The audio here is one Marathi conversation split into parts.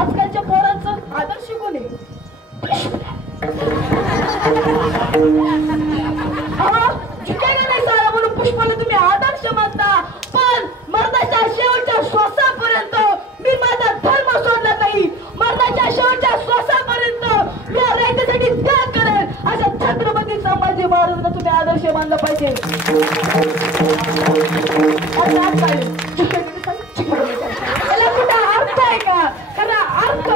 आजकालच्या पोरांचं आदर्श कोण आहे? झुकेगा नाही साला म्हणून पुष्पाला तुम्ही आदर्श मानता, पण मर्दाच्या शेवटच्या श्वासापर्यंत मी माझा धर्म सोडला नाही. मर्दाच्या शेवटच्या श्वासापर्यंत मी रायतेसाठी त्याग करेन. अशा छत्रपती संभाजी महाराजांना तुम्ही आदर्श मानलं पाहिजे. याला कुठं अर्थ आहे का? खरा अर्थ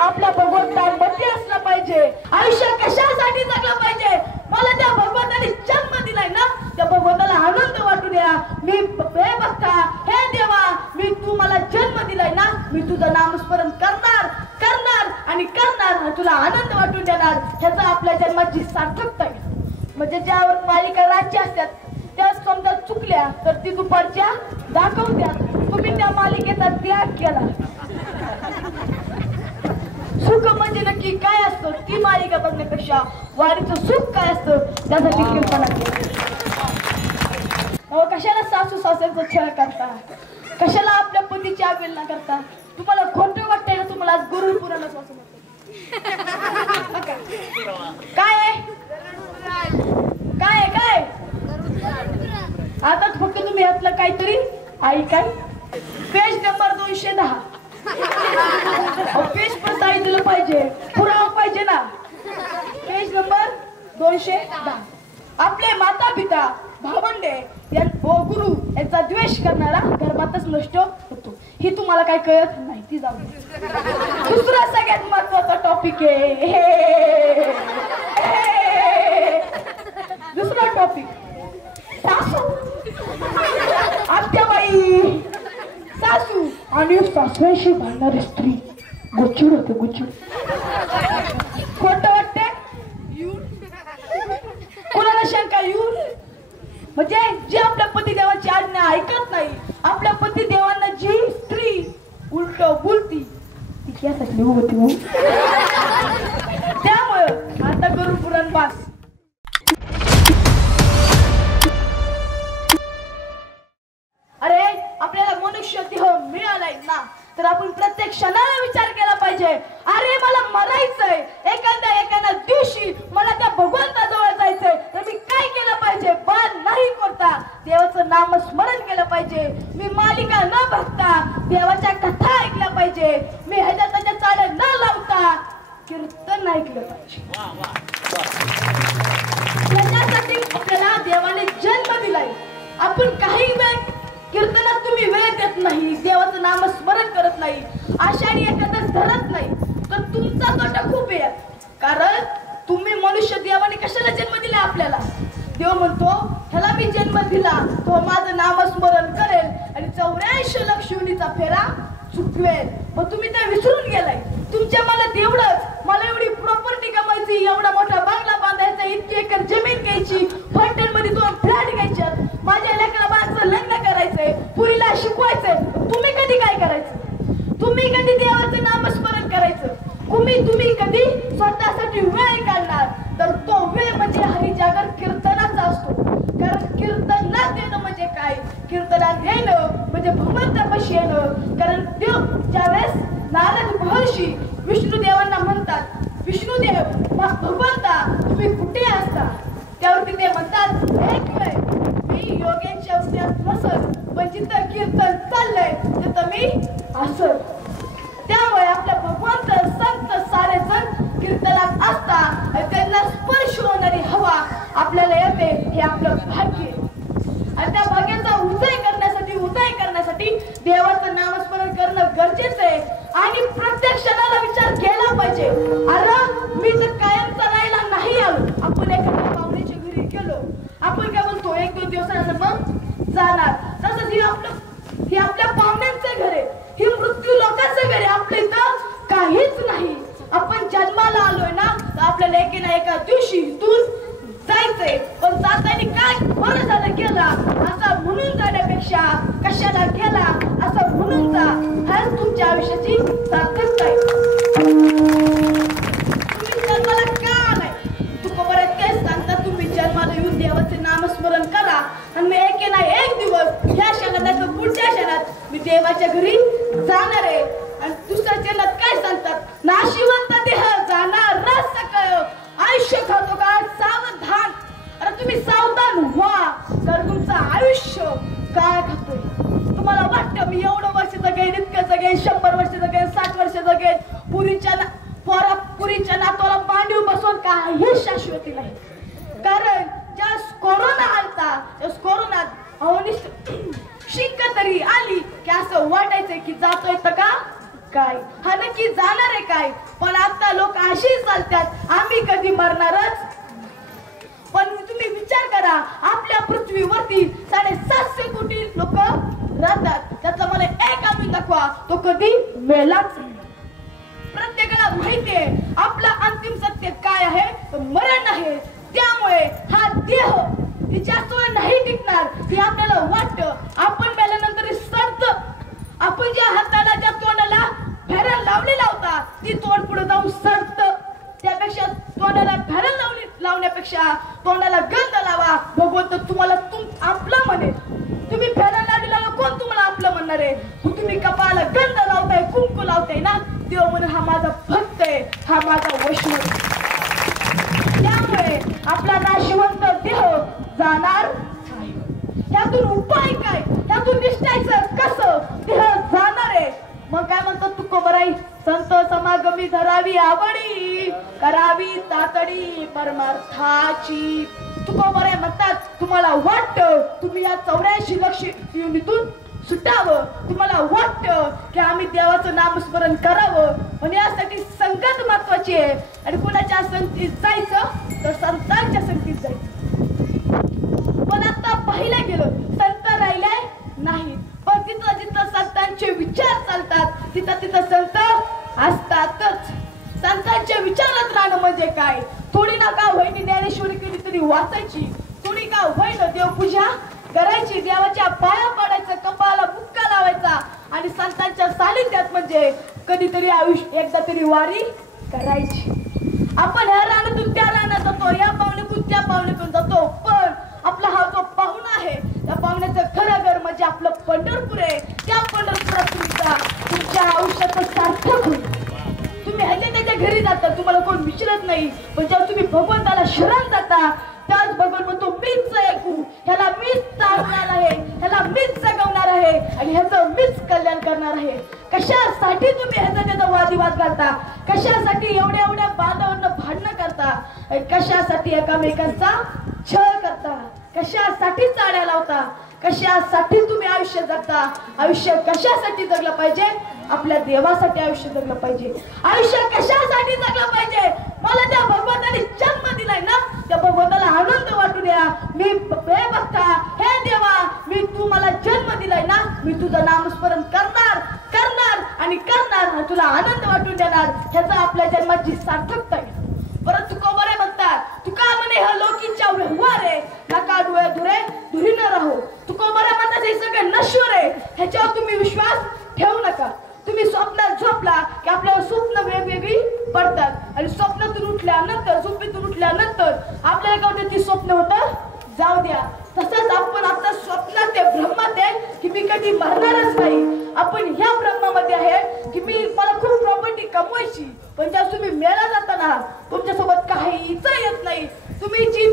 आपला भगवंतामध्ये असला पाहिजे. आयुष्य कशासाठी जगलं पाहिजे? मला त्या भगवंताने जन्म दिलाय ना, त्या भगवंताला आनंद वाटू द्या. मी हे बघता, हे देवा, मी तू मला जन्म दिलाय ना, मी तुझं नामस्मरण करणार करणार आणि करणार, तुला आनंद वाटून देणार. ह्याचा आपल्या जन्माची सार्थकता आहे. म्हणजे ज्यावर मालिका राज्य असतात त्या समजा चुकल्या तर ती दुपारच्या दाखवत्या. तुम्ही त्या मालिकेचा त्याग केला. सुख म्हणजे नक्की काय असतं ती मालिका बघण्यापेक्षा वारीचं सुख काय असतं त्यासाठी कीर्तन कशाला सासू सासऱ्यांचा छळ करता? कशाला आपल्या पतीची अवहेलना करता? तुम्हाला खोटं वाटतंय ना? तुम्हाला आज गुरु पुराणच वाचून काय आहे? काय आहे? काय आता फक्त तुम्ही यातलं काहीतरी ऐकाल. Page number 210. पेज पण सांगितलं पाहिजे, पुरावा पाहिजे ना. Page number 210. आपले माता पिता भावंडे व गुरु यांचा द्वेष करणारा गर्भातच नष्ट होतो. ही तुम्हाला काय कळत नाही ती जाऊ. दुसरा सगळ्यात महत्वाचा टॉपिक आहे. दुसरा टॉपिक सासू. आत्याबाई सासू आणि सासऱ्याशी भांडणारी स्त्री गुचिड होते. गुचिड खोटं वाटते? कोणाला शंका येऊन? म्हणजे जे आपल्या पतिदेवाची आज्ञा ऐकत नाही, आपल्या पतिदेवांना जी स्त्री उलट बोलती ती त्यासाठी होती. त्यामुळे आता गुरु पुराण बास. अरे आपल्याला मनुष्य देह मिळालाय ना, तर आपण प्रत्येक क्षणाला विचार केला पाहिजे. अरे मला मरायचंय, एखाद्या दिवशी मला त्या भगवंताजवळ जायचंय, तर मी काय केलं पाहिजे? बाण नाही करता देवाचं नामस्मरण केलं पाहिजे. मी मालिका न बघता देवाच्या कथा ऐकल्या पाहिजे. मी ह्याच्या त्याच्या चाड्या न लावता कीर्तन ऐकलं पाहिजे. त्याच्यासाठी आपल्याला देवाने जन्म दिलाय. आपण काही वेळ कीर्तनात तुम्ही वेळ देत नाही, देवाचं नामस्मरण करत नाही, आषाढी एकादश धरत नाही, तर तुमचा तोटा खूप आहे. कारण तुम्ही मनुष्य देवाने कशाला जन्म दिला आपल्याला? देव म्हणतो ह्याला मी जन्म दिला तो माझं नामस्मरण करेल आणि 84 लाख शिवणीचा फेरा चुकवेल. मग तुम्ही ते विसरून गेलाय. तुमच्या मला तेवढंच, मला एवढी प्रॉपर्टी कमायची, एवढा मोठा बांगला बांधायचा, इतकी एकर जमीन घ्यायची, फॉन्टेन मध्ये 2 फ्लॅट घ्यायच्यात, माझ्या लेकराबाळाचं लग्न करायचंय, पुरीला शिकवायचंय. तुम्ही कधी काय करायचं? तुम्ही कधी देवाचं नामस्मरण करायचं? तुम्ही कधी स्वतःसाठी वेळ काढणार? तर तो वेळ म्हणजे हरिजागर कीर्तनाचा असतो. कारण कीर्तनात येणं म्हणजे काय? कीर्तनात येणं म्हणजे भगवंतापाशी येणं. कारण देव ज्यावेळेस नारद महर्षी विष्णुदेवांना म्हणतात, विष्णुदेव भगवंता तुम्ही कुठे असता? त्यावरती ते म्हणतात, एक वेळ मी योग्यांच्या अवस्थेत नसत, पण जिथं कीर्तन चाललंय तिथं मी असत. त्यामुळे आपल्या भगवंत संत सारे जण कीर्तनात असतात आणि त्यांना स्पर्श होणारी हवा आपल्याला येते. हे आपलं भाग्य आहे. आणि त्या भाग्याचा उदय करण्यासाठी देवाचं नामस्मरण करणं गरजेचं आहे. आणि प्रत्येक क्षणाला विचार केला पाहिजे, अरे मी जर कायमचा राहायला नाही आलो, आपण एखाद्या पाहुण्याच्या घरी गेलो, आपण काय बोलतो 1-2 दिवसानंतर मग जाणार. तसंच हे आपल्या पाहुण्यांचं घर आहे, हे मृत्यू लोकांचं घर आहे. आपल्या इथं काहीच नाही. आपण जन्माला आलोय ना, तर आपल्याला एका दिवशी इथून जायचंय. पण जाताना काय बरं झालं गेला असं म्हणून जाण्यापेक्षा कशाला गेला असं म्हणून जा. हाच तुमच्या आयुष्याची सार्थकता आहे. तुम्ही जन्माला का आलाय? तुकोबरात तेच सांगतात, तुम्ही जन्माला येऊन देवाचे नामस्मरण करा आणि मी एक दिवस ह्या क्षणात पुढच्या क्षणात मी देवाच्या घरी जाणार आहे. आणि दुसऱ्या जन्मात काय सांगतात लगेच पुरीच्या नातवाला मांडीव बसवून काही शाश्वती नाही. कारण ज्या कोरोना आलता त्या कोरोनात शिंक तरी आली की असं वाटायचंय की जातोय तर काय हा नक्की जाणार आहे काय. पण आता लोक अशी चालतात आम्ही कधी मरणारच. पण तुम्ही विचार करा आपल्या पृथ्वीवरती 750 कोटी लोक राहतात. त्यातला मला एक आम्ही दाखवा तो कधी मेलाच. प्रत्येकाला माहितीये आपला अंतिम सत्य काय आहे, मरण आहे. त्यामुळे हा देह तिच्यासोबत नाही टिकणार हे आपल्याला वाटतं. आपण मेल्यानंतर सडत. आपण ज्या हाताला ज्या तोंडाला फेऱ्या लावलेला होता ती तोंड पुढे जाऊन सडत. त्यापेक्षा तोंडाला फेऱ्या लावण्यापेक्षा तोंडाला गंध लावा. भगवंत तुम्हाला आपलं म्हणे. तुम्ही फेऱ्या लावलेला कोण तुम्हाला आपलं म्हणणार आहे. तुम्ही कपाळाला गंध लावताय, कुंकू लावताय ना. देव म्हणे हा माझा भक्त आहे, हा माझा वैष्णव. त्यामुळे आपला नाशिवंत देह जाणार नाही. ह्यातून उपाय काय, ह्यातून निष्ठायचं कसं. देह जाणार आहे मग काय म्हणतात तुकोबराई. संत समागमी धरावी आवडी, करावी तातडी परमार्थाची. तुकोबराई म्हणतात तुम्हाला वाटतं तुम्ही या 84 लक्ष युनितून सुटावं. तुम्हाला वाटतं की आम्ही देवाचं नामस्मरण करावं. पण यासाठी संगत महत्वाची आहे. आणि कुणाच्या संगतीत जायचं तर संतांच्या संगतीत जायचं. पण आता पाहिलं गेलं संत राहिलाय नाही. पण तिथं जिथं संतांचे विचार चालतात तिथं संत असतातच. संतांच्या विचारात राहणं म्हणजे काय. थोडी ना का होईनी ज्ञानेश्वरी केली तरी वाचायची, थोडी का होईन देवपूजा करायची, देवाच्या पाया पडायचं, कपाळाला बुक्का लावायचा आणि संतांच्या सानिध्यात म्हणजे कधीतरी आयुष्य एकदा तरी वारी करायची. आपण ह्या रानातून त्या रानात जातो, या पाहुणेकून त्या पाहुणेकून जातो. पण आपला हा जो पाहुणा आहे त्या पाहुण्याचं खरं घर म्हणजे आपलं पंढरपूर आहे. त्या पंढरपुरात तुमच्या आयुष्याचं सार्थक होईल. तुम्ही ह्याच्या त्याच्या घरी जाता तुम्हाला कोण विचारत नाही. पण जेव्हा तुम्ही भगवंताला शरण जाता त्याच भगवान म्हणतो मीच ऐकू, ह्याला मीच चालणार आहे, ह्याला मीच जगवणार आहे आणि ह्याचं मीच कल्याण करणार आहे. कशासाठी तुम्ही ह्याचा त्याचा वादिवाद करता, कशासाठी एवढ्या बांधावरनं भांडणं करता, कशासाठी एकामेकांचा छळ करता, कशासाठी चाड्या लावता, कशासाठी तुम्ही आयुष्य जगता. आयुष्य कशासाठी जगलं पाहिजे, आपल्या देवासाठी आयुष्य जगलं पाहिजे. आयुष्य कशासाठी जगलं पाहिजे, मला त्या भगवंताने जन्म दिलाय ना त्या भगवंताला आनंद वाटू द्या. मी हे बघता हे देवा मी तू मला जन्म दिलाय ना मी तुझं नामस्मरण करणार आणि तुला आनंद वाटून देणार. ह्याचा आपल्या जन्माची सार्थकता आहे. परंतु कोबरे म्हणतात तुका म्हणे हा लोकींच्या व्यवहार आहे, नका डोळे धुरी न राहू. तू कोबरे म्हणतात हे सगळं नश्वर आहे, ह्याच्यावर तुम्ही विश्वास ठेवू नका. तुम्ही स्वप्नात झोपला की आपल्याला स्वप्न वेगवेगळी पडतात आणि स्वप्नातून उठल्यानंतर झोपेतून उठल्यानंतर आपल्याला काय होतं ती स्वप्न होतं जाऊ द्या. तसंच आपण आता स्वप्नात ते भ्रमात आहे की मी कधी मरणारच नाही. आपण ह्या भ्रमामध्ये आहे की मला खूप प्रॉपर्टी कमवायची. पण जेव्हा तुम्ही मेला जाताना तुमच्यासोबत काहीच येत नाही. तुम्ही जी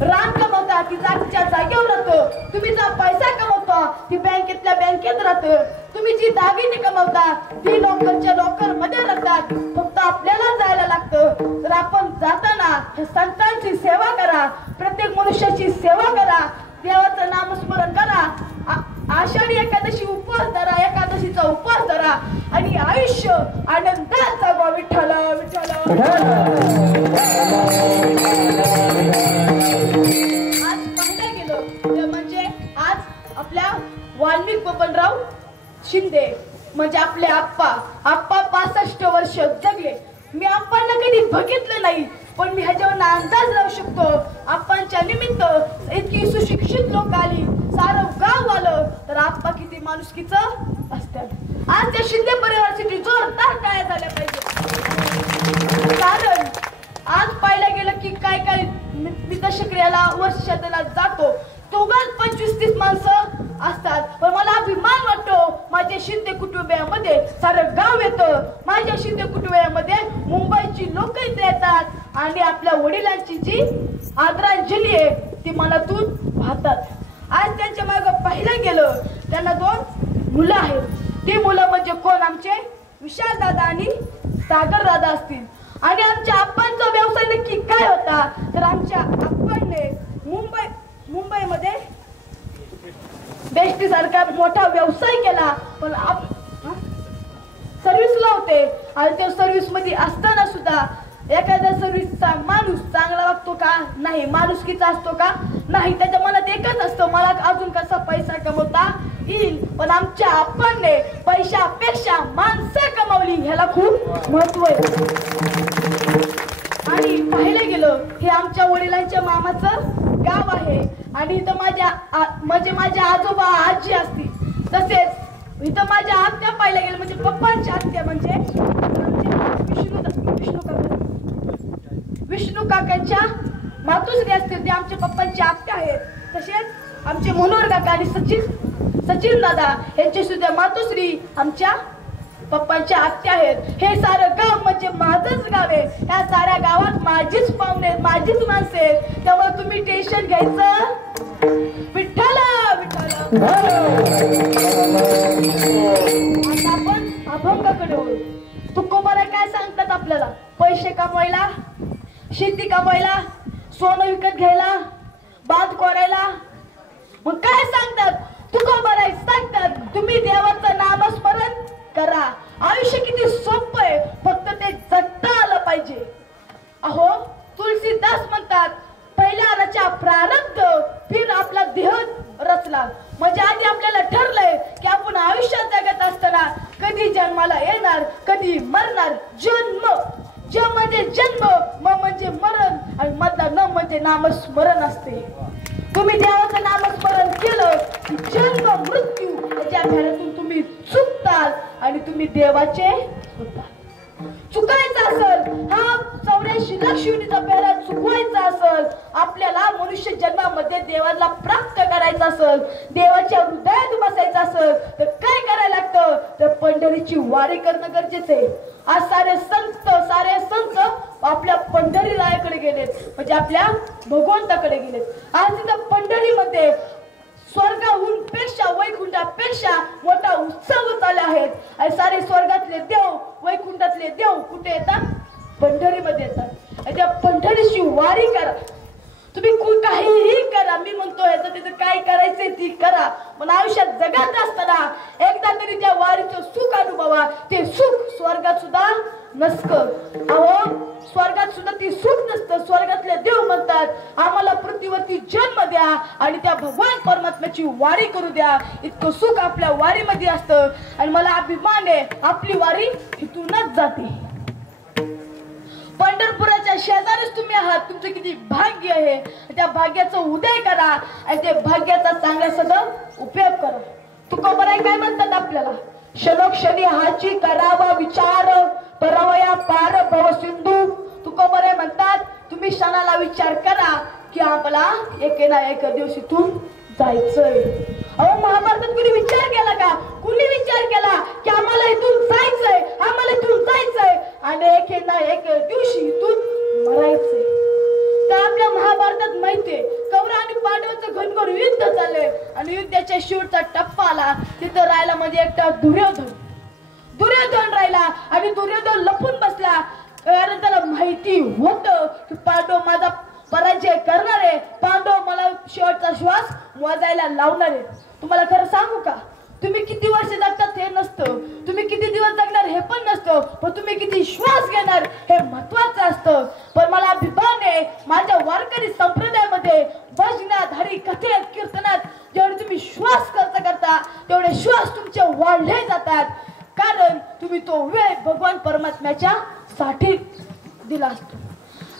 रान कमवता ती जागच्या जागेवर राहतं. तुम्ही जा पैसा कमवता ती बँकेतल्या बँकेत राहतं. तुम्ही जी दागिने कमवता ती लॉकर मध्ये राहतात. फक्त आपल्याला जायला लागतं. तर आपण जाताना हे संतांची सेवा करा, प्रत्येक मनुष्याची सेवा करा, देवाचं नामस्मरण करा, आषाढी एकादशी उपवास धरा, एकादशीचा उपवास धरा आणि आयुष्य आनंदात जगवा. विठ्ठल विठ्ठल. आज पाहिलं गेलं तर म्हणजे आज आपल्या वाल्मिक बबनराव शिंदे म्हणजे आपले आप्पा 65 वर्ष जगले. मी आप्पांना कधी बघितलं नाही पण मी ह्याच्यावर अंदाज लावू शकतो. आप्पांच्या निमित्त इतकी सुशिक्षित लोक आली, सारं गाव आलं तर आप्पा किती माणुसकीचं असतात. आज त्या शिंदे परिवारासाठी जोरदार टाळ्या झाल्या पाहिजे. कारण आज पाहिलं गेलं की काय काय मी दशक्रियाला वर्षाला जातो दोघांच 25-30 माणसं असतात. पण मला अभिमान वाटतो माझ्या शिंदे कुटुंबियामध्ये सारं गाव येतं. माझ्या शिंदे कुटुंबियामध्ये मुंबईची लोक इथे येतात आणि आपल्या वडिलांची जी आदरांजली आहे ती मनातून वाहतात. आज त्यांच्या मागं पाहिलं गेलं त्यांना 2 मुलं आहेत. ती मुलं म्हणजे कोण आमचे विशाल दादा आणि सागर दादा असतील. आणि आमच्या आप्पांचा व्यवसाय नक्की काय होता तर आमच्या आप्पांनी मुंबईमध्ये बेस्टी सारखा मोठा व्यवसाय केला. पण सर्व्हिसला होते आणि त्या सर्व्हिस मध्ये असताना सुद्धा एखाद्या सर्व्हिसचा माणूस चांगला वागतो का नाही, माणुसकीचा असतो का नाही, त्याच्या मनात एकच असतं मला अजून कसा पैसा कमवता येईल. पण आमच्या आप्पांनी पैशापेक्षा माणसं कमावली ह्याला खूप महत्व आहे. आणि पाहिलं गेलं हे आमच्या वडिलांच्या मामाचं गाव आहे आणि इथं माझ्या आजोबा आजी असतील. तसेच इथं माझ्या आत्या पाहिल्या गेलं म्हणजे पप्पांच्या आत्या म्हणजे विष्णू काकांच्या मातुश्री असतील ते आमच्या पप्पांच्या आत्या आहेत. तसेच आमचे मनोहर काका आणि सचिन दादा यांची सुद्धा मातुश्री आमच्या पप्पांच्या आत्या आहेत. हे सारं गाव म्हणजे माझंच गाव आहे. ह्या साऱ्या गावात माझीच पाहुणे माझीच माणसं आहेत. त्यामुळे तुम्ही टेन्शन घ्यायचं विठ्ठल विठ्ठल. आता आपण अभंगाकडे वळू. तुकोबाला काय सांगतात आपल्याला पैसे कमवायला, शेती कमवायला, सोनं विकत घ्यायला, बांध कोरायला. मग काय सांगतात तुकोबाला सांगतात तुम्ही देवाचं नामस्मरण करा. आयुष्य किती सोपं आहे फक्त ते जगता आलं पाहिजे. अहो तुलसीदास म्हणतात पहिला रचा प्रारब्ध फिर आपला देह रचला. म्हणजे आधी आपल्याला ठरलंय की आपण आयुष्यात जगत असताना कधी जन्माला येणार कधी मरणार. ज म्हणजे जन्म, म म्हणजे मरण आणि मधला न म्हणजे नामस्मरण असते. तुम्ही देवाचं नामस्मरण केलं की जन्म मृत्यू याच्या फेऱ्यातून तुम्ही चुकताल आणि तुम्ही देवाचे होता. चुकायचं असेल हा 84 लाख योनीचा फेरा चुकवायचा असेल, आपल्याला मनुष्य जन्मामध्ये देवाला प्राप्त करायचं असेल, देवाच्या हृदयात बसायचं असेल तर काय करायला लागतं तर पंढरीची वारी करणं गरजेचं आहे. आज सारे संत आपल्या पंढरीरायाकडे गेलेत म्हणजे आपल्या भगवंताकडे गेलेत. आज तिथं पंढरीमध्ये स्वर्गाहून पेक्षा वैकुंठापेक्षा मोठा उत्सव चालला आहे. आणि सारे स्वर्गातले देव वैकुंठातले देव कुठे येतात पंढरीमध्ये येतात. आणि त्या पंढरीची वारी करा. तुम्ही काहीही करा, मी म्हणतो याचं तिथं काय करायचंय ती करा, पण आयुष्यात जगत असताना एकदा तरी त्या वारीचं सुख अनुभवा. ते सुख स्वर्गात सुद्धा नसतं. अहो स्वर्गात सुद्धा ती सुख नसतं. स्वर्गातले देव म्हणतात आम्हाला पृथ्वीवरती जन्म द्या आणि त्या भगवान परमात्म्याची वारी करू द्या. इतकं सुख आपल्या वारीमध्ये असतं आणि मला अभिमान आहे आपली वारी इथूनच जाते. पंढरपुराच्या शेजारीच तुम्ही आहात. तुमचं किती भाग्य आहे. त्या भाग्याचं उदय करा आणि त्या भाग्याचा चांगला सगळं उपयोग करा. तुकोबाराय काय म्हणतात आपल्याला क्षणोक्षणी हाची करावा विचार परवया पार भव सिंधू. तुकोबाराय म्हणतात तुम्ही क्षणाला विचार करा की आम्हाला एक ना एक दिवस इथून जायचंय. अहो महाभारतात कुणी विचार केला का? कुणी विचार केला की आम्हाला इथून जायचंय, आम्हाला इथून जायचंय आणि एक ना एक दिवशी इथून मरायचंय. तर आपल्या महाभारतात माहितीये कौरव आणि पांडवांचं घनघोर युद्ध चाललंय आणि युद्धाच्या शेवटचा टप्पा आला. तिथं राहिला म्हणजे एकटा दुर्योधन राहिला आणि दुर्योधन लपून बसला. कारण त्याला माहिती होतं की पांडव माझा पराजय करणार आहे, पांडव मला शेवटचा श्वास वाजायला लावणार आहे. तुम्हाला खरं सांगू का तुम्ही किती वर्ष जगतात हे नसतं, तुम्ही किती दिवस जगणार हे पण नसतं, पण तुम्ही किती श्वास घेणार हे महत्वाचं असतं. पण मला अभिमान आहे माझ्या वारकरी संप्रदायामध्ये भजनात हरी कथेत कीर्तनात जेवढे तुम्ही श्वास करता तेवढे श्वास तुमचे वाढले जातात. कारण तुम्ही तो वेळ भगवान परमात्म्याच्या साठी दिला असतो.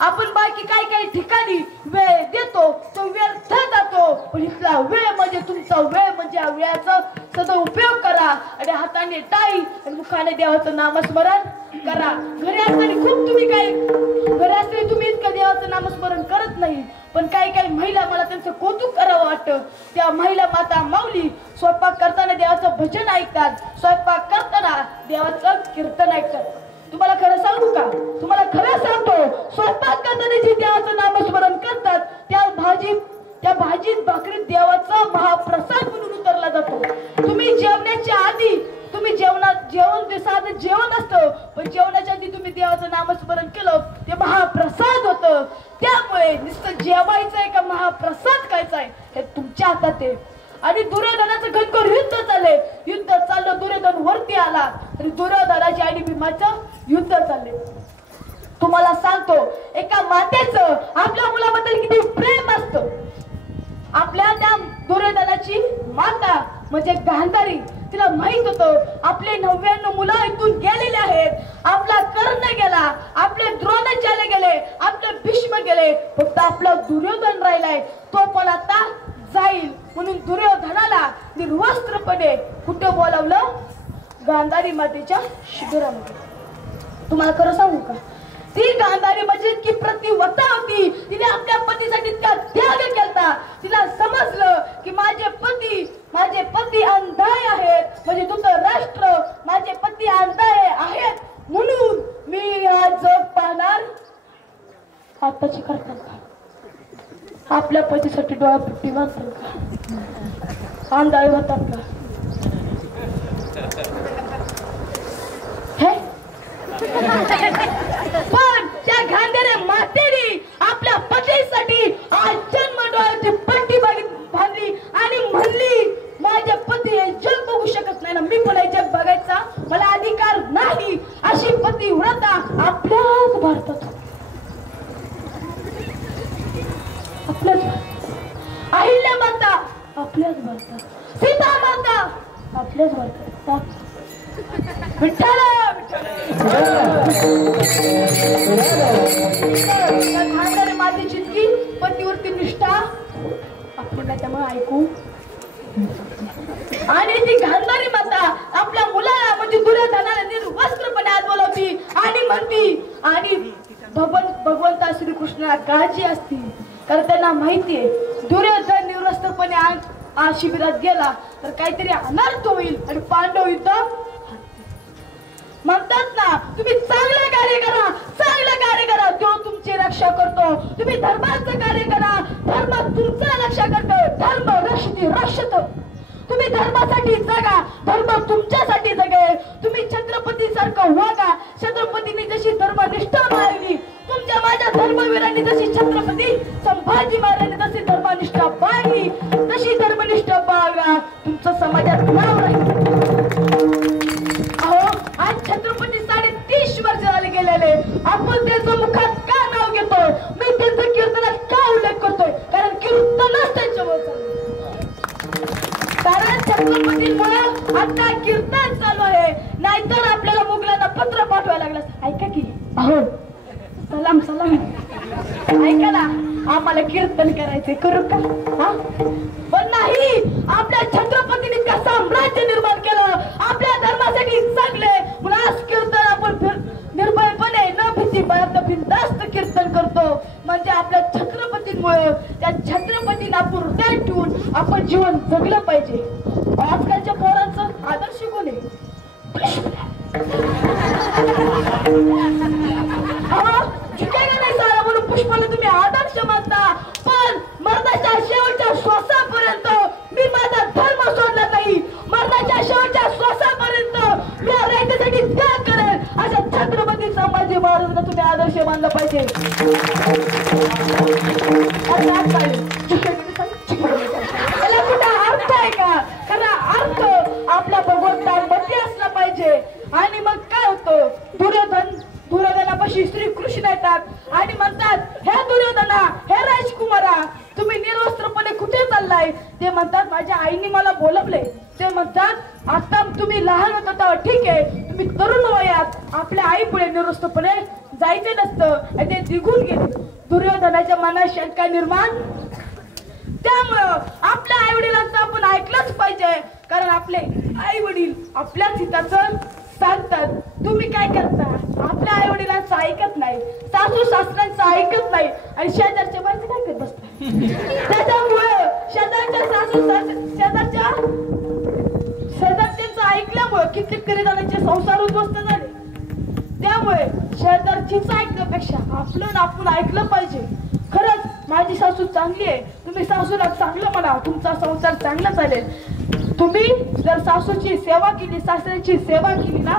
आपण बाकी काही ठिकाणी वेळ देतो तो व्यर्थ जातो, पण इथला वेळ म्हणजे तुमचा वेळ म्हणजे या वेळाचा सदा उपयोग करा आणि हाताने टाळी आणि मुखाने देवाचं नामस्मरण करा. घरी असताना खूप तुम्ही इतकं देवाचं नामस्मरण करत नाही, पण काही महिला मला त्यांचं कौतुक करावं वाटतं. त्या महिला माता माऊली स्वयंपाक करताना देवाचं भजन ऐकतात, स्वयंपाक करताना देवाचं कीर्तन ऐकतात. तुम्हाला खरं सांगू का? तुम्हाला खरं सांगतो स्वयंपाक करताना जे देवाचं नामस्मरण करतात त्या भाजीत भाकरीत देवाचा महाप्रसाद म्हणून उतरला जातो. तुम्ही जेवणाच्या आधी तुम्ही जेवण साधन देवाचं जेवण असतं, पण जेवणाच्या आधी तुम्ही देवाचं नामस्मरण केलं ते महाप्रसाद होतं. त्यामुळे नुसतं जेवायचंय का महाप्रसाद खायचाय हे तुमच्या हातात आहे. आणि दुर्योधनाचं घनघोर युद्ध चालले, युद्ध चाललं, दुर्योधन वरती आला आणि दुर्योधनाची आणि भीमाचं युद्ध चालले. तुम्हाला सांगतो, एका मातेचं आपल्या मुलाबद्दल किती प्रेम असतं. आपल्या त्या दुर्योधनाची माता म्हणजे गांधारी, तिला माहित होतं आपले 99 मुलं इथून गेलेले आहेत. आपला कर्ण गेला, आपले द्रोणाचार्य गेले, आपले भीष्म गेले, फक्त आपला दुर्योधन राहिलाय. तो पण आता जाईल. म्हणून दुर्योधनाला निर्वस्त्रपणे कुठे बोलावलं? गांधारी मातेच्या शिबिरामध्ये. तुम्हाला खरं सांगू का, ती गांधारी म्हणजे इतकी प्रतिव्रता होती. तिने आपल्या पतीसाठी इतका त्याग केला. तिला समजलं की माझे पती अंधाय आहेत, म्हणजे धृतराष्ट्र माझे पती अंधाय आहेत, म्हणून मी हा जग पाहणार. आताची करतात का? आपल्या पतीसाठी डोळ्यापट्टी बांधतात का? अंधाय होतात का? हे पण त्या गांधारी मातेने आपल्या पतीसाठी आज जन्म डोळ्याची पट्टी बांधली आणि म्हणली माझे पती हे जग बघू शकत नाही ना, मी पण हे जग बघायचा मला अधिकार नाही. अशी पतिव्रता आपल्याच भारतात, आपल्याच अहिल्या माता आपल्याच भारतात, सीता माता आपल्याच भारतात. गांधारी मातेची इतकी पतीवरती निष्ठा आपल्याला त्यामुळे ऐकू. आणि ती गांधारी माता आपल्या मुलाला म्हणजे दुर्योधनाला निर्वस्त्रपणे आत बोलावती आणि म्हणती. आणि भगवंता श्रीकृष्णाला काळजी असती, कारण त्यांना माहितीये दुर्योधन निर्वस्त्रपणे शिबिरात गेला तर काहीतरी अनर्थ होईल आणि पांडव युद्ध. म्हणतात ना, तुम्ही चांगलं कार्य करा, चांगलं कार्य करा, तो तुमची रक्षा करतो. तुम्ही धर्माचं कार्य करा, धर्म तुमचा रक्षा करतो. धर्म रक्षती रक्षत. तुम्ही धर्मासाठी जगा, धर्म तुमच्यासाठी जगेल. तुम्ही छत्रपती सारखं वागा. छत्रपतींनी जशी धर्मनिष्ठा बाळगली, तुमच्या माझ्या धर्मवीरांनी जशी छत्रपती संभाजी महाराजांनी जशी धर्मनिष्ठा बाळगली, तशी धर्मनिष्ठा बाळगा. तुमचं समाजात नाव राहील. आज छत्रपती 30.5 वर्ष झाले गेलेले, आपण त्यांचं मुखात का नाव घेतो? मी त्यांचं कीर्तनात का उल्लेख करतोय? कारण कीर्तनच त्यांच्यावर चालू, कारण छत्रपतींमुळे आता कीर्तन चालू आहे. नाहीतर आपल्याला मुघलांना पत्र पाठवायला लागलं. ऐका की अहो, सलाम ऐका ना, आम्हाला कीर्तन करायचे, करू का? पण नाही, आपल्या छत्रपतींनी का साम्राज्य निर्माण केलं, आपल्या धर्मासाठी चांगले. म्हणून आज कीर्तन आपण निर्भयपणे न भीती बाळगता बिनधास्त कीर्तन करतो. म्हणजे आपल्या छत्रपतींमुळे, त्या छत्रपतींना आपण हृदयात ठेवून आपण जीवन जगलं पाहिजे. आजकालच्या पोरांचं आदर्श कोण आहे? नाही सारा म्हणून पुष्पाला तुम्ही आदर्श मानता, पण मरणाच्या शेवटच्या श्वासापर्यंत मी माझा धर्म सोडला नाही. मरणाच्या शेवटच्या श्वासापर्यंत मी राष्ट्रासाठी त्याग करेल. अशा छत्रपती संभाजी महाराजांना तुम्ही आदर्श मानलं पाहिजे. त्याला कुठं अर्थ आहे का? खरा अर्थ आपल्या भगवंतामध्ये असला पाहिजे. आणि मग काय होतं? दुर्योधनापाशी श्रीकृष्ण येतात आणि म्हणतात, हे दुर्योधना, हे राजकुमारा, तुम्ही निर्वस्त्रपणे कुठे चाललाय? ते म्हणतात, माझ्या आईने मला बोलवले. ते म्हणतात, आता तुम्ही लहान होता तेव्हा ठीक आहे, तुम्ही तरुण वयात आपल्या आई पुढे निर्वस्त्रपणे जायचे नसतं, ते निघून गेले. दुर्योधनाच्या मनात शंका निर्माण. त्यामुळं आपल्या आई वडिलांचं आपण ऐकलंच पाहिजे, कारण आपले आई वडील आपल्याच हिताचं सांगतात. तुम्ही काय करता? आपल्या आई वडिलांचं ऐकत नाही, सासू सासऱ्यांचं ऐकत नाही आणि शेजारच्या बाईचं काय करत बसतात. त्याच्यामुळं शेजारच्यांचं ऐकल्यामुळे कित्येक जणांचे संसार उद्ध्वस्त झाले. त्यामुळे शेजारचीच ऐकण्यापेक्षा आपलं आपण ऐकलं पाहिजे. खरंच माझी सासू चांगली आहे, तुम्ही सासूला चांगलं म्हणा, तुमचा संसार चांगला चालेल. तुम्ही जर सासूची सेवा केली, सासऱ्याची सेवा केली ना,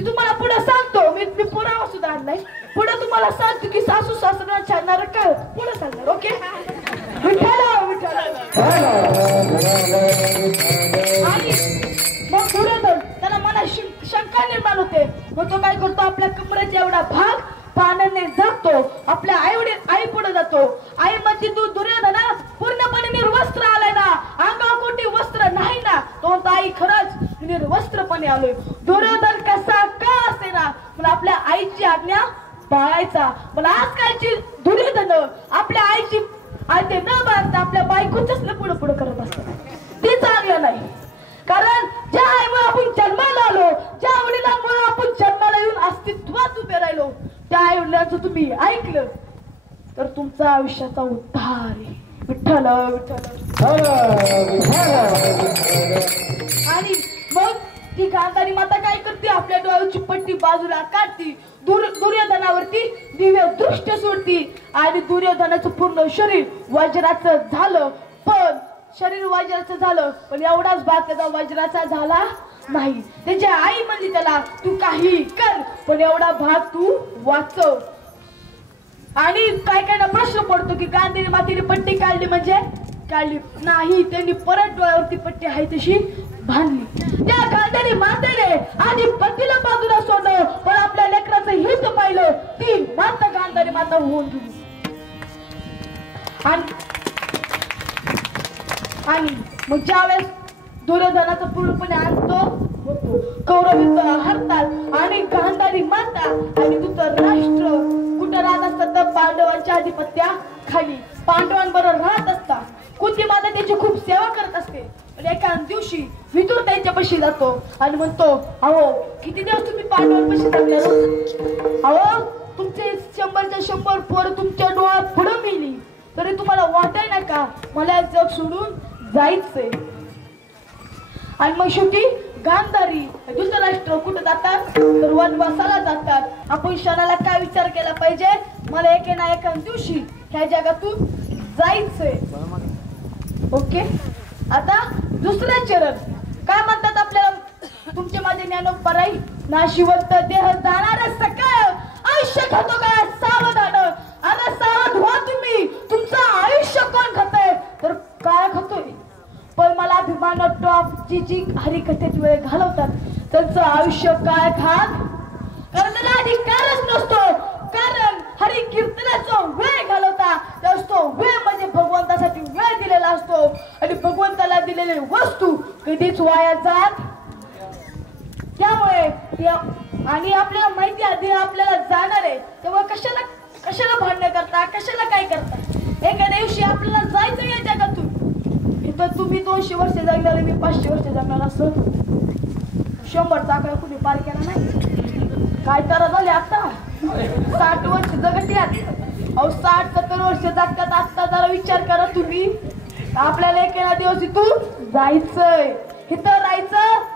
ते तुम्हाला पुढे सांगतो. मी पुरावा सुद्धा आणलाय. पुढे तुम्हाला सांगतो की सासू सासऱ्यांच्या नरक काय होत पुढे सांगणार. ओके. आणि मग दुर्योधन त्याला मनात शंका निर्माण होते. मग तो काय करतो, आपल्या कमरेचा एवढा भाग पाण्याने जातो, आपल्या आई पुढे जातो. आई म्हणते तू दुर्योधना पूर्णपणे निर्वस्त्र आलाय ना, अंगावर कोटी वस्त्र नाही ना. तो म्हणतो आई खरंच निर्वस्त्रपणे आलोय. दुर्योधन कसा का असे ना, मला आपल्या आईची आज्ञा पाळायचा. मला आजकालची दुर्योधन आपल्या आईची आज्ञा न पाळता आपल्या बायकोच्याच पुढे पुढे करत असतात. ते चांगलं नाही. कारण ज्या आईमुळे आपण जन्माला आलो, ज्या वडिलांमुळे आपण जन्माला येऊन अस्तित्वात उभे राहिलो, त्या आई वडिलांचं तुम्ही ऐकलं तर तुमचा आयुष्याचा उद्धार आहे. विठ्ठल विठ्ठल. आणि मग ती गांधारी माता काय करते, आपल्या डोळ्याची पट्टी बाजूला काढती, दुर्योधनावरती दिव्य दृष्टी सोडती. आणि दुर्योधनाचं पूर्ण शरीर वज्राचं झालं. पण शरीर वज्राचं झालं, पण एवढाच भाग त्याचा वज्राचा झाला नाही. त्याची आई म्हणली त्याला तू काही कर, पण एवढा भाग तू वाचव. आणि काय काय ना प्रश्न पडतो की गांधारी मातेने पट्टी काढली म्हणजे काढली नाही, त्यांनी परत डोळ्यावरती पट्टी आहे तशी बांधली. त्या गांधारी मातेने आधी पतीला बाजूला सोडलं, पण आपल्या लेकराचं हित पाहिलं, ती माता गांधारी माता होऊन गेली. आणि मग ज्यावेळेस दुर्योधनाचा पूर्णपणे अंत होतो, कौरव युद्ध हरतात आणि गांधारी माता आणि धृतराष्ट्र कुठं राहत असतात तर पांडवांच्या आधिपत्याखाली पांडवांबरोबर राहत असतात. कुंती माता त्यांची खूप सेवा करत असते. पण एका दिवशी विदुर त्यांच्यापाशी जातो आणि म्हणतो, अहो किती दिवस तुम्ही पांडवांपाशी जगले, अहो तुमचे 100च्या 100 पोरं तुमच्या डोळ्यात पुढं मिली, तरी तुम्हाला वाटाय ना का मला जग सोडून जायचंय. आणि मग शेवटी गांधारी धृतराष्ट्र कुठं जातात तर वनवासाला जातात. आपण क्षणाला काय विचार केला पाहिजे, मला एके ना एका दिवशी ह्या जगातून जायचंय. ओके. आता दुसरं चरण काय म्हणतात आपल्याला, तुमचे माझे ज्ञानोपराई नाशिवंत देह जाणारे सकाळ आयुष्य खातो का सावधान. अरे सावध व्हा तुम्ही, तुमचं आयुष्य कोण खातंय तर काय खातोय. पण मला अभिमान टॉप जी हरिकथेत वेळ घालवतात त्यांचं आयुष्य काय खात, कारण त्याला अधिकारच नसतो. कारण हरी कीर्तनाचा वेळ घालवता असतो, वेळ म्हणजे भगवंतासाठी वेळ दिलेला असतो. आणि भगवंताला दिलेली वस्तू कधीच वाया जात. त्यामुळे आणि आपल्याला माहिती आहे आपल्याला जाणार आहे, तेव्हा कशाला भांडण करता, कशाला काय करता. एका दिवशी आपल्याला जायचं या जगातून. इथं तुम्ही 200 वर्ष जगणार, मी 500 वर्ष जगणार, असं 100चा आकडा कुणी पार केला नाही. काय करा झाले आता 60 वर्ष जगत्यात. अहो 60-70 वर्ष जगतात. आता जरा विचार करा तुम्ही, आपल्याला एका दिवस इथून जायचंय, इथं राहायचं.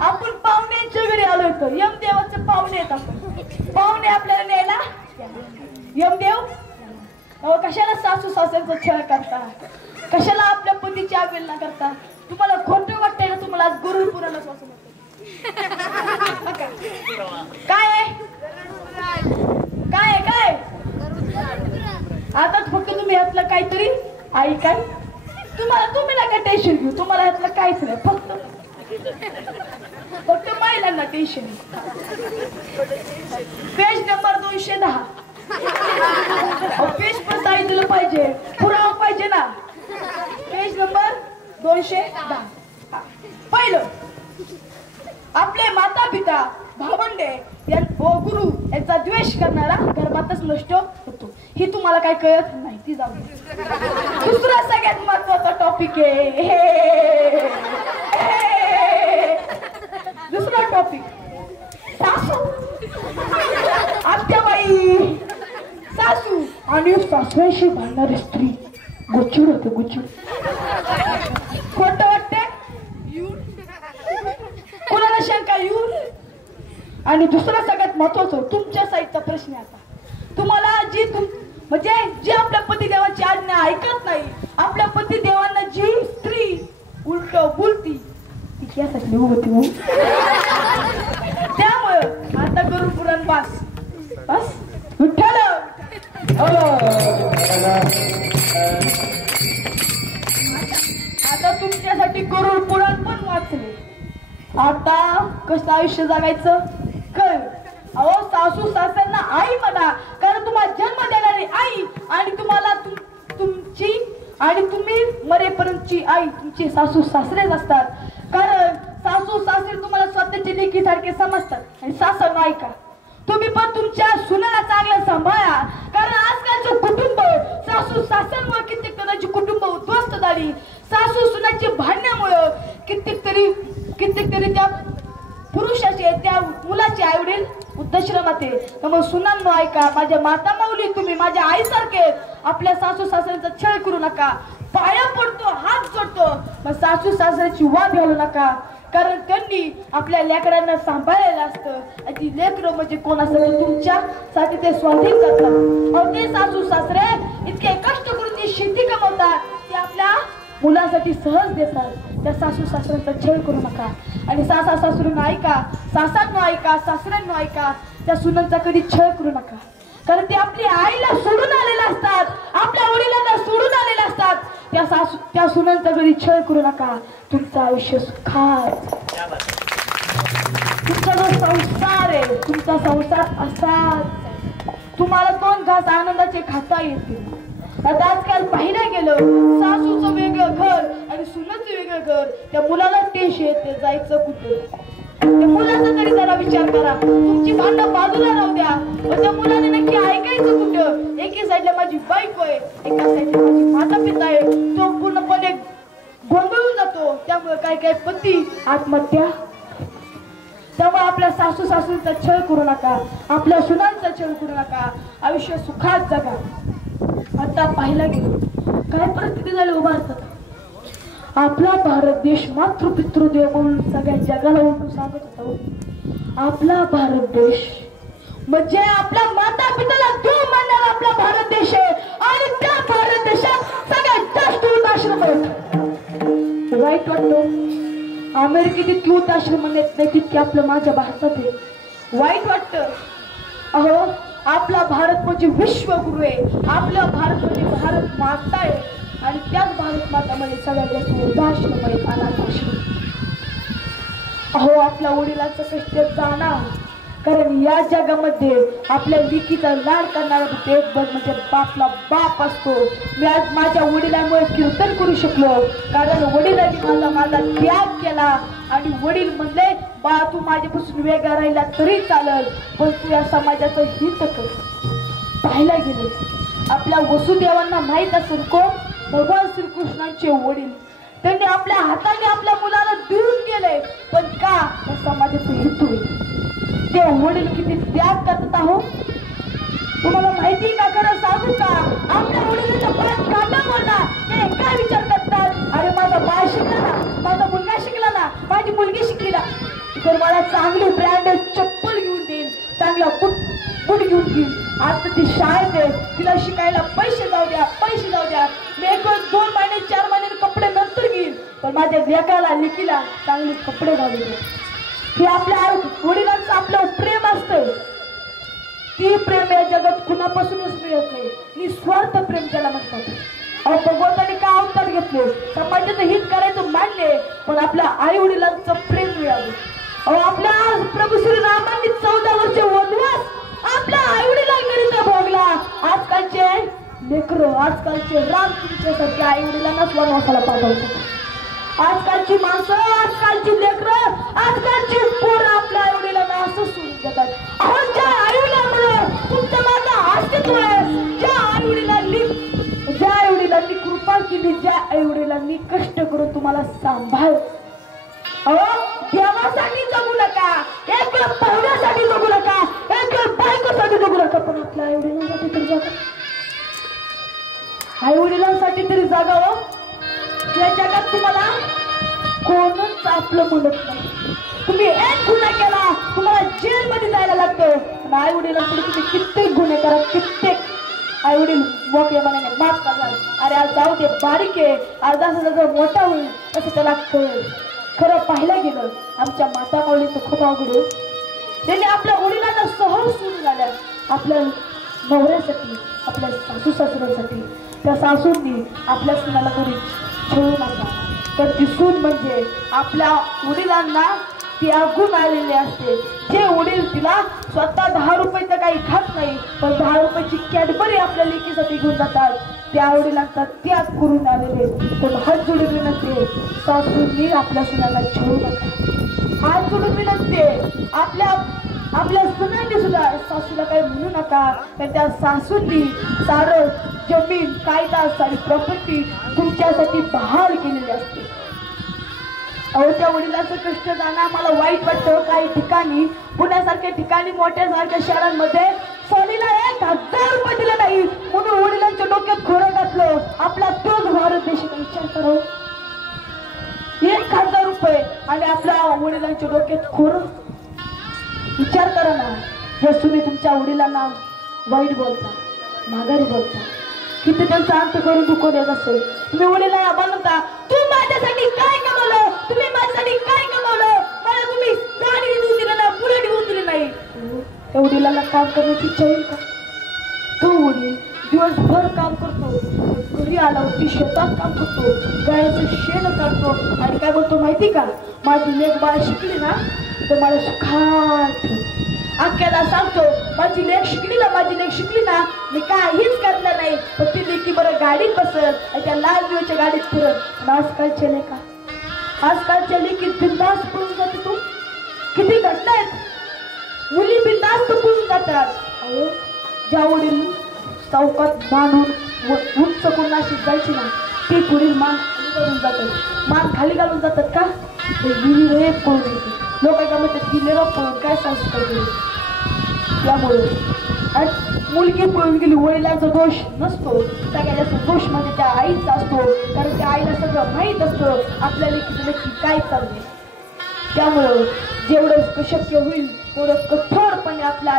आपण पाहुण्यांच्या घरी आलो होतो, यमदेवाचे पाहुणे आहेत. आपण पाहुणे आपल्याला न्यायला यमदेव. कशाला सासू सासऱ्यांचा छळ करता, कशाला आपल्या पतीची अवहेलना करता. तुम्हाला खोटं वाटतंय ना, तुम्हाला आज गरुड पुराणाच वाचून काय आहे काय काय. आता फक्त तुम्ही यातलं काहीतरी ऐकाल, तुम्ही नका टेन्शन घेऊ, तुम्हाला यातलं काहीच नाही, फक्त महिलांना टेन्शन. Page number 210. पेज पण सांगितलं पाहिजे, पुरावा पाहिजे ना. Page number 210. पहिलं, आपले माता पिता भावंडे गुरु यांचा द्वेष करणारा गर्भातच नष्ट होतो. ही तुम्हाला काय कळत नाही, ती जाऊ. दुसरा सगळ्यात महत्वाचा टॉपिक आहे, दुसरा टॉपिक सासू. आत्याबाई सासू आणि सासऱ्याशी भांडणारी स्त्री गुचिड होते, गुचिड. खोटं वाटते कोणाला शंका येऊन. आणि दुसरा सगळ्यात महत्वाचं तुमच्या साईडचा प्रश्न आता, तुम्हाला म्हणजे जी आपल्या पतिदेवाची आज्ञा ऐकत नाही, आपल्या पतिदेवांना जी स्त्री उलट बोलती ती त्यासाठी होती. त्यामुळे आता गरुड पुराण बस बस विठ्ठल. आता तुमच्यासाठी गरुड पुराण पण वाचले. आता कसं आयुष्य जगायचं कळ. अहो सासू सासऱ्यांना आई म्हणा, कारण तुम्हाला जन्म देणारी आई आणि तुम्हाला तुमची आणि तुम्ही मरेपर्यंतची आई तुमची सासू सासरेच असतात. कारण सासू सासरे तुम्हाला स्वतःची लेकीसारखे समजतात आणि सासर ऐका. तुम्ही पण तुमच्या सुनेला चांगलं सांभाळा, कारण आजकालचे कुटुंब सासू सासऱ्यांमुळे कित्येक जणांची कुटुंब उद्ध्वस्त झाली. सासू सुनाची भांडण्यामुळं कित्येक तरी त्या पुरुषाचे त्या मुलाचे आई वडील वृद्धाश्रमात आहे. त्यामुळे सुनांनो ऐका, माझ्या माता माऊली तुम्ही माझ्या आईसारखे आपल्या सासू सासऱ्यांचा छळ करू नका. पाया पडतो, हात जोडतो, मग सासू सासऱ्याची वाद घालू नका, कारण त्यांनी आपल्या लेकरांना सांभाळलेलं असतं. आणि लेकरं म्हणजे कोण असतं, तुमच्यासाठी ते स्वाधीन करतात. ते सासू सासरे इतके कष्ट करून ती शेती कमवतात, ते आपल्या मुलासाठी सहज देतात. त्या सासू सासऱ्यांचा छळ करू नका. आणि सासा सासरून ऐका, सासांनो ऐका, सासऱ्यांनो ऐका, त्या सुनांचा कधी छळ करू नका, कारण ते आपल्या आईला सोडून आलेले असतात, आपल्या वडिलांना सोडून आलेले असतात. त्या सुनांचा कधी छळ करू नका. तुमचं आयुष्य सुखात, तुमचा जो संसार आहे तुमचा संसार असाच, तुम्हाला 2 घास आनंदाचे खाता येतील. आता आजकाल पाहिलं गेलं, सासूचं वेगळं घर आणि सुनाचं वेगळं घर. त्या मुलाला टेश येते, जायचं कुठे? त्या मुलाचा तरी जरा विचार करा. तुमची भांडणं बाजूला राहू द्या, पण त्या मुलाने नक्की ऐकायचं कुठं? एकी साईडला माझी बायको आहे, एका साईडला माझी माता पिता आहे. तो पूर्णपणे गोंधळून जातो. त्यामुळे काय पती आत्महत्या. त्यामुळे आपल्या सासू सासूंचा छळ करू नका, आपल्या सुनांचा छळ करू नका. आयुष्य सुखात जगा. आता पाहिला गेलो काय परिस्थिती झाली भारतात. आपला भारत देश मातृपितृदेव म्हणून सगळ्या जगाला उलटून सांगत होता. आपला भारत देश म्हणजे आपल्या माता पिताला देव मानणारा आपला भारत देश आहे. आणि त्या भारत देशात सगळ्यात जास्त वृद्धाश्रम आहेत. वाईट वाटतो अमेरिकेत इतकी वृद्धाश्रम येत नाही तितकी आपलं माझ्या भारतात आहे. वाईट वाटतं. अहो आपला भारत म्हणजे विश्वगुरु आहे, आपला भारत म्हणजे भारत माता आहे. आणि त्याच भारत मातामध्ये सगळ्यात जास्त वृद्धाश्रम आहे, अनाथ आश्रम. अहो आपल्या वडिलांचं कष्ट जाणार, कारण या जगामध्ये आपल्या लेकीचा लाड करणारा एक बघ म्हणजे बापला बाप असतो. मी आज माझ्या वडिलांमुळे कीर्तन करू शकलो, कारण वडिलांनी माझा त्याग केला. आणि वडील म्हणले, बा तू माझ्यापासून वेगळा राहिला तरी चालेल, पण तू या समाजाचं हित कर. पाहायला गेलं आपल्या वसुदेवांना माहीत असेल कोण? भगवान श्रीकृष्णांचे वडील. त्यांनी आपल्या हाताने आपल्या मुलाला देऊन गेले, पण का? या समाजाचं हित होईल. ते वडील किती त्याग करतात आहो तुम्हाला माहिती का? खरं सांगू का? आपल्या वडिलांचा पाठ काटा मोडला, ते काय विचार करतात? अरे माझा बाळ शिकला ना, माझा मुलगा शिकला ना, माझी मुलगी शिकली ना, तर मला चांगली ब्रँडेड चप्पल घेऊन देईल, चांगला बूट घेऊन देईल. आता ती शाळेत आहे, तिला शिकायला पैसे जाऊ द्या, पैसे जाऊ द्या. मी 1-2 महिने 4 महिने कपडे नंतर घेईल, पण माझ्या लेकाला लेकीला चांगले कपडे घालू द्या. हे आपल्या वडिलांचं आपलं प्रेम असतं. ती प्रेम या जगात कुणापासूनच मिळत नाही. निस्वार्थ प्रेम ज्याला म्हणतात. अहो भगवंताने का अवतार घेतले? समाजाचं हित करायचं मान्य, पण आपल्या आई वडिलांचं प्रेम मिळावं. अहो आपल्या प्रभू श्री रामांनी 14 वर्ष वनवास आपल्या आई वडिलांकरिता भोगला. आजकालचे लेकरं, आजकालचे राम तुमच्यासारखे आई वडिलांनाच वनवासाला पाठवतात. आजकालची माणसं, आजकालची लेकरं, आजकालची पोरं आपल्या आई वडिलांना असं सोडून देतात. अहो ज्या आई वडिलांमुळे तुमचं माझं अस्तित्व आहे, ज्या आई वडिलांनी कृपा केली, ज्या आई वडिलांनी कष्ट करून तुम्हाला सांभाळ. अहो देवासाठी जगू नका, एक पाहुण्यासाठी जगू नका, एक बायकोसाठी जगू नका, पण आपल्या आई वडिलांसाठी तरी जगा. आई वडिलांसाठी तरी जागावं. या जगात तुम्हाला कोणच आपलं म्हणत नाही. तुम्ही एक गुन्हा केला, तुम्हाला जेलमध्ये जायला लागतं, पण आई वडिलांकडे तुम्ही कित्येक गुन्हे करा, कित्येक आई वडील मोकळे मनाने माफ करणार. अरे आज जाऊ दे, बारीक आहे, आज असं जर मोठा होईल तसं त्याला कळेल. खरं पाहायला गेलं आमच्या माता माऊलीचं खूप अवघड आहे. त्यांनी आपल्या वडिलांना सहज सोडून आल्या आपल्या नवऱ्यासाठी, आपल्या सासू सासऱ्यांसाठी. त्या सासूंनी आपल्या सुनाला कधी ठेवू नका. तर ती सून म्हणजे आपल्या वडिलांना त्यागून आलेले असते. जे वडील तिला स्वतः 10 रुपये तर काही खात नाही, पण 10 रुपयाची कॅडबरी आपल्या लेकीसाठी घेऊन जातात. त्या वडिलांचा त्याग करून आलेले. तर हात जोडून विनंती, सासूंनी आपल्या सुनाला ठेवू नका. हात जोडून विनंती, आपल्या सुनांनी सुद्धा सासूला काही म्हणू नका. तर त्या सासूंनी सारं जमीन, कायदा, सारी प्रॉपर्टी तुमच्यासाठी बहाल केलेली असते. अहो, त्या वडिलांचं कष्ट जाणं मला वाईट वाटतं. काही ठिकाणी, पुण्यासारख्या ठिकाणी, मोठ्यासारख्या शहरांमध्ये सोनीला 1000 रुपये दिले नाही म्हणून वडिलांच्या डोक्यात खोरं घातलं. आपला तोच भारत देशाचा विचार करा. 1000 रुपये आणि आपल्या वडिलांच्या डोक्यात खोरं. विचार करा ना. हे तुम्ही तुमच्या वडिलांना वाईट बोलता, माघारी बोलता, किती त्यांचा अंत करून दुखवून येत असेल. तुम्ही वडिलांना बनवता, तू माझ्यासाठी काय कमवलं, तुम्ही माझ्यासाठी काय कमवलं, मला तुम्ही गाडी घेऊन दिली ना, बुलेट घेऊन दिली नाही. त्या वडिलांना काम करण्याची इच्छा होईल का? तो वडील दिवसभर काम करतो, घरी आल्यावरती शेतात काम करतो, गायचं शेण काढतो आणि काय बोलतो माहिती का, माझी लेक बाळ शिकली ना तर मला सुखात. अख्ख्याला सांगतो, माझी लेक शिकली ना, मी काहीच करणार नाही, पण ती लेकी बरं गाडीत बसत, त्या लाल दिवच्या गाडीत फिरत. आजकालच्या लेका, आजकालच्या लेकी बिंदास पळून जाते. तू किती घटना आहेत, मुली बिंदास पळून जातात. अहो, ज्या वडील चौकात बांधून उंच करून अशी जायची ना, ती पुढील मान खाली घालून जातात. मान खाली घालून जातात का? ते गिरी पळून येते. लोक काय म्हणतात की लेरो पळून काय संस्कार केले. त्यामुळे मुलगी पळून गेली, वडिलांचा दोष नसतो, सगळ्यात जास्त दोष म्हणजे त्या आईचा असतो. कारण त्या आईला सगळं माहीत असतं आपल्या लेकीचं नक्की काय चाललंय. त्यामुळं जेवढं शक्य होईल तेवढं कठोरपणे आपल्या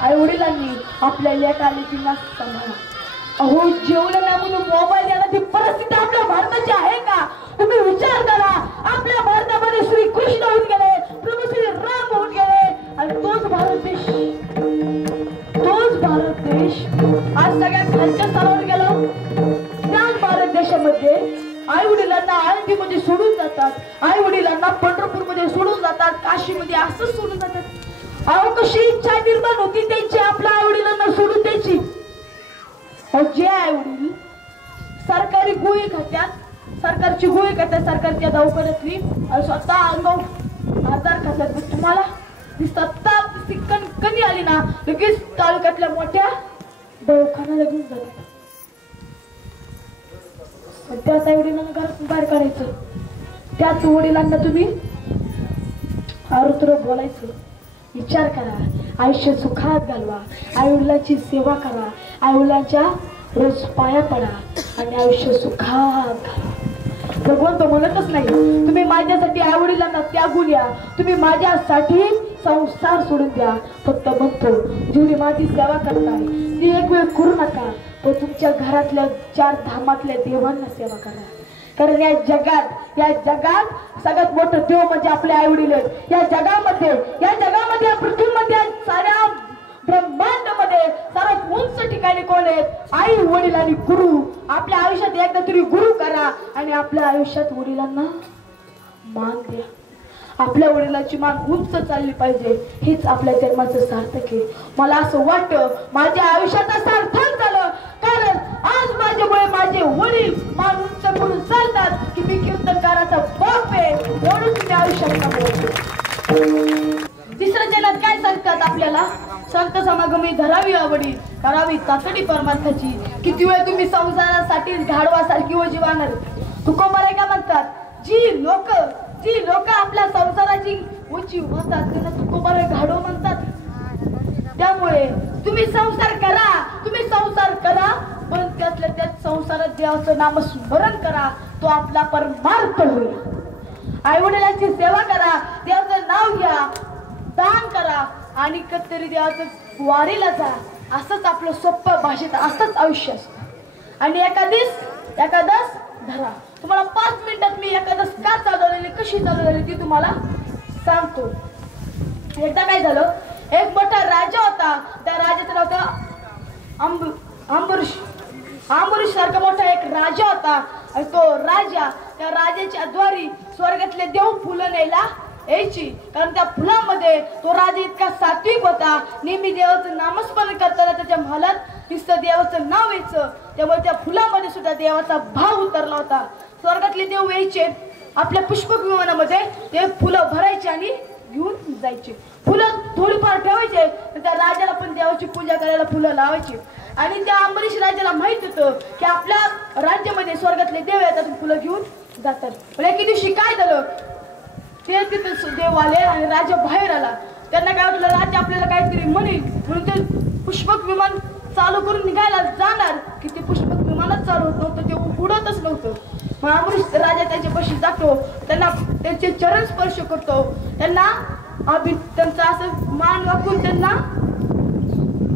आईवडिलांनी आपल्या लेकींना सांभाळा. अहो, जेवलं नाही म्हणून मोबाईल द्यायला ती परिस्थिती आपल्या भारताची आहे का? तुम्ही विचार करा. आपल्या भारतामध्ये श्री कृष्ण होऊन गेले, प्रभू श्री राम होऊन गेले, आणि तोच भारत देश आज सगळ्यात खालच्या स्तरावर गेला. त्याच भारत देशामध्ये आई वडिलांना आळंदीमध्ये सोडून जातात, आई वडिलांना पंढरपूरमध्ये सोडून जातात, काशीमध्ये असंच सोडून जातात. अहो, कशी इच्छा निर्माण होती त्यांची आपल्या आई वडिलांना सोडून द्यायची. जे आई वडील सरकारी गोळी खात्यात, सरकारची गोळी खात्यात, सरकारच्या दवाखान्यातली, स्वतः अंगावर आजार खात्यात, तुम्हाला सत्ता कणी आली ना लगेच तालुक्यातल्या मोठ्या दवाखान्याला घेऊन जातात. त्याच आई वडिलांना घरातून बाहेर काढायचं, त्याच वडिलांना तुम्ही आरुत्र बोलायचं. विचार करा, आयुष्य सुखात घालवा, आई वडिलांची सेवा करा, आई वडिलांच्या रोज पाया पडा आणि आयुष्य सुखात घालवा. भगवंत म्हणतच नाही तुम्ही माझ्यासाठी आई वडिलांना त्यागून या, तुम्ही माझ्यासाठी संसार सोडून द्या. फक्त म्हणतो जेवढी माझी सेवा करताय ती एक वेळ करू नका, पण तुमच्या घरातल्या 4 धामातल्या देवांना सेवा करा. कारण या जगात सगळ्यात मोठं देव म्हणजे आपले आई वडील आहेत. या जगामध्ये या पृथ्वीमध्ये, साऱ्या ब्रह्मांडामध्ये सर्वात उंच ठिकाणी कोण आहेत? आई वडील आणि गुरु. आपल्या आयुष्यात एकदा तरी गुरु करा आणि आपल्या आयुष्यात वडिलांना मान द्या. आपल्या वडिलांची मान उंच चालली पाहिजे, हेच आपल्या जन्माचं सार्थक आहे. मला असं वाटतं माझ्या आयुष्याचं सार्थक झालं, कारण आज माझ्यामुळे माझे वडील मान उंच करून चालतात की मी कीर्तनकाराचा बाप आहे म्हणून तुम्ही आयुष्यात कमवतो. तिसऱ्या जनात काय सांगतात आपल्याला? संत समागमी धरावी आवडी, करावी तातडी परमार्थाची. किती वेळ तुम्ही संसारासाठी गाढवासारखी ओझी वाहणार. तुकोबाराय का म्हणतात, जी लोक आपल्या संसाराची ओझी वाहतात त्यांना तुकोबाराय गाढव म्हणतात. त्यामुळे तुम्ही संसार करा, पण त्यातल्या त्यात संसारात देवाचं नामस्मरण करा, तो आपला परमार्थ होईल. आई वडिलांची सेवा करा, देवाचं नाव घ्या, दान करा आणि कधीतरी देवाचं वारीला जा. असंच आपलं सोप्या भाषेत असंच आयुष्य असतं. आणि एकादश धरा. तुम्हाला 5 मिनिटात मी एकादश का चालवलेली, कशी चालवलेली ती तुम्हाला सांगतो. एकदा काय झालं, एक मोठा राजा होता. त्या राजाचं नाव होतं अंबरीश सारखा मोठा एक राजा होता. आणि तो राजा, त्या राजाच्या द्वारी स्वर्गातले देव फुलं न्यायला यायची. कारण त्या फुलामध्ये तो राजा इतका सात्विक होता. नेहमी देवाचं नामस्मरण करताना त्याच्या महालात नुसतं देवाचं नाव यायचं. त्यामुळे त्या फुलामध्ये सुद्धा देवाचा भाव उतरला होता. स्वर्गातले देव यायचे, आपल्या पुष्पक विमानामध्ये ते फुलं भरायचे आणि घेऊन जायचे. फुलं थोडीफार ठेवायचे, त्या राजाला पण देवाची पूजा करायला फुलं लावायची. आणि त्या अंबरीश राजाला माहित होतं की आपल्या राज्यामध्ये स्वर्गातले देव येतात, फुलं घेऊन जातात. पण एके दिवशी काय झालं, ते तिथे देव आले आणि राजा बाहेर आला. त्यांना काय वाटलं, राजा आपल्याला काहीतरी म्हणेल म्हणून ते पुष्पक विमान चालू करून निघायला जाणार की ते पुष्पक विमानच चालू होत नव्हतं, ते उडतच नव्हतं. मग अंबरीश राजा त्यांच्यापाशी जातो, त्यांना त्यांचे चरण स्पर्श करतो, त्यांना त्यांचा असं मान वाकून त्यांना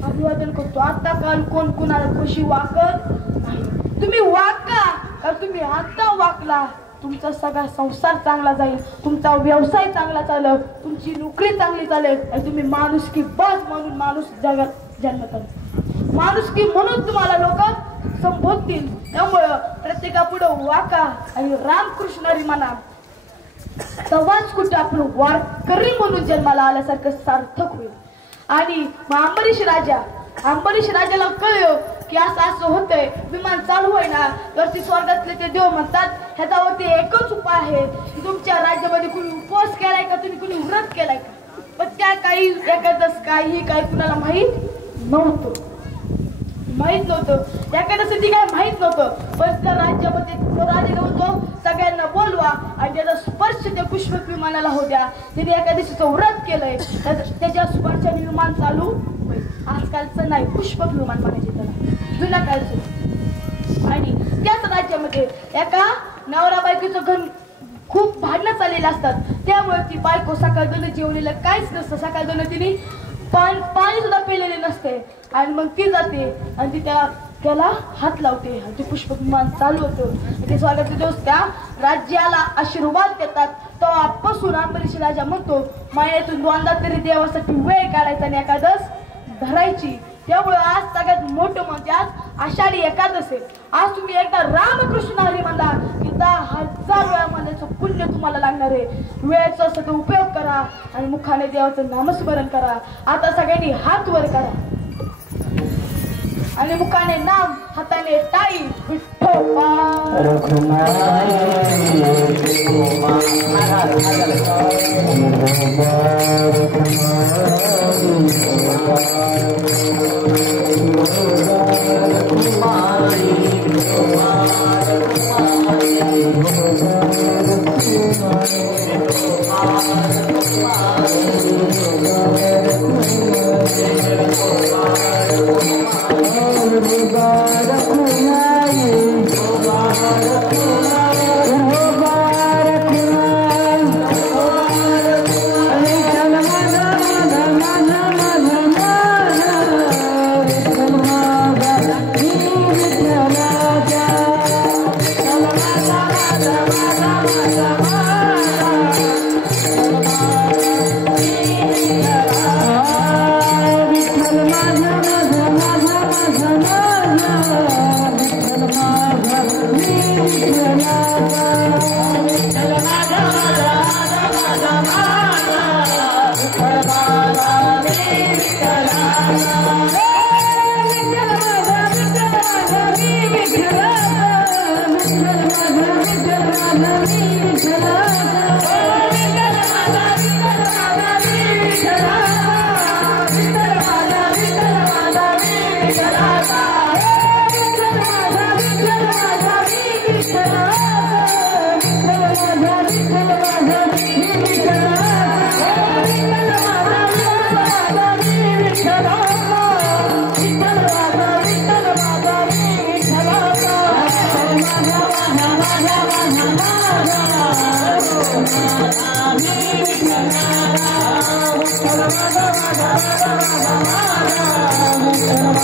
अभिवादन करतो. आता काल कोण कुणाला कशी वाकत नाही, तुम्ही वाका, कारण तुम्ही आता वाकला तुमचा सगळा संसार चांगला जाईल, तुमचा व्यवसाय चांगला चालेल, तुमची नोकरी चांगली चालेल आणि तुम्ही माणुसकी बाज म्हणून माणूस जगात जन्मत आला. माणुसकी म्हणून तुम्हाला लोक संबोधतील. त्यामुळं प्रत्येकापुढे वाका आणि रामकृष्ण म्हणा, तेव्हाच कुठे आपण वारकरी म्हणून जन्माला आल्यासारखं सार्थक होईल. आणि अंबरीश राजाला कळलं की असं होतंय, विमान चालू आहे ना, तर ती स्वर्गातले ते देव म्हणतात ह्याच्यावरती एकच उपाय आहे की तुमच्या राज्यामध्ये कुणी उपवास केलाय का, तुम्ही कुणी व्रत केलाय का. पण त्या काही एखादच काही कुणाला माहीत नव्हतं. एखाद्यासाठी काय माहित नव्हतं. पण त्या राज्यामध्ये तो राजा होतो, सगळ्यांना बोलवा आणि त्याचा स्पर्श त्या पुष्पक विमानाला होत्या. तिने एका दिवशीचं व्रत केलंय, त्याच्या स्पर्शाने विमान चालू होईल. आजकालचं नाही, पुष्पक विमान म्हणायचे त्याला, जुन्या काळचं. आणि त्याच राज्यामध्ये एका नवरा बायकोचं घर खूप भांडणं चाललेलं असतात. त्यामुळे ती बायको सकाळ दोन जेवलेलं काहीच नसतं, सकाळ दोन तिने पाणी सुद्धा पिलेले नसते. आणि मग ती जाते आणि ती त्याला हात लावते. ते पुष्पक विमान चालू होतं. ते स्वागत दिवस त्या राज्याला आशीर्वाद देतात. तेव्हापासून अंबरीश राजा म्हणतो, महिन्यातून दोनदा तरी देवासाठी वेळ काढायचा आणि एकादश धरायची. त्यामुळे आज सगळ्यात मोठं म्हणजे आज आषाढी एकादश आहे. आज तुम्ही एकदा रामकृष्ण हरी म्हणला की 10,000 वेळा म्हणायचं पुण्य तुम्हाला लागणार आहे. वेळेचा सगळं उपयोग करा आणि मुखाने देवाचं नामस्मरण करा. आता सगळ्यांनी हात वर करा आणि मुखाने नाम, हाताने टाळी. विठ्ठोबा Thank you.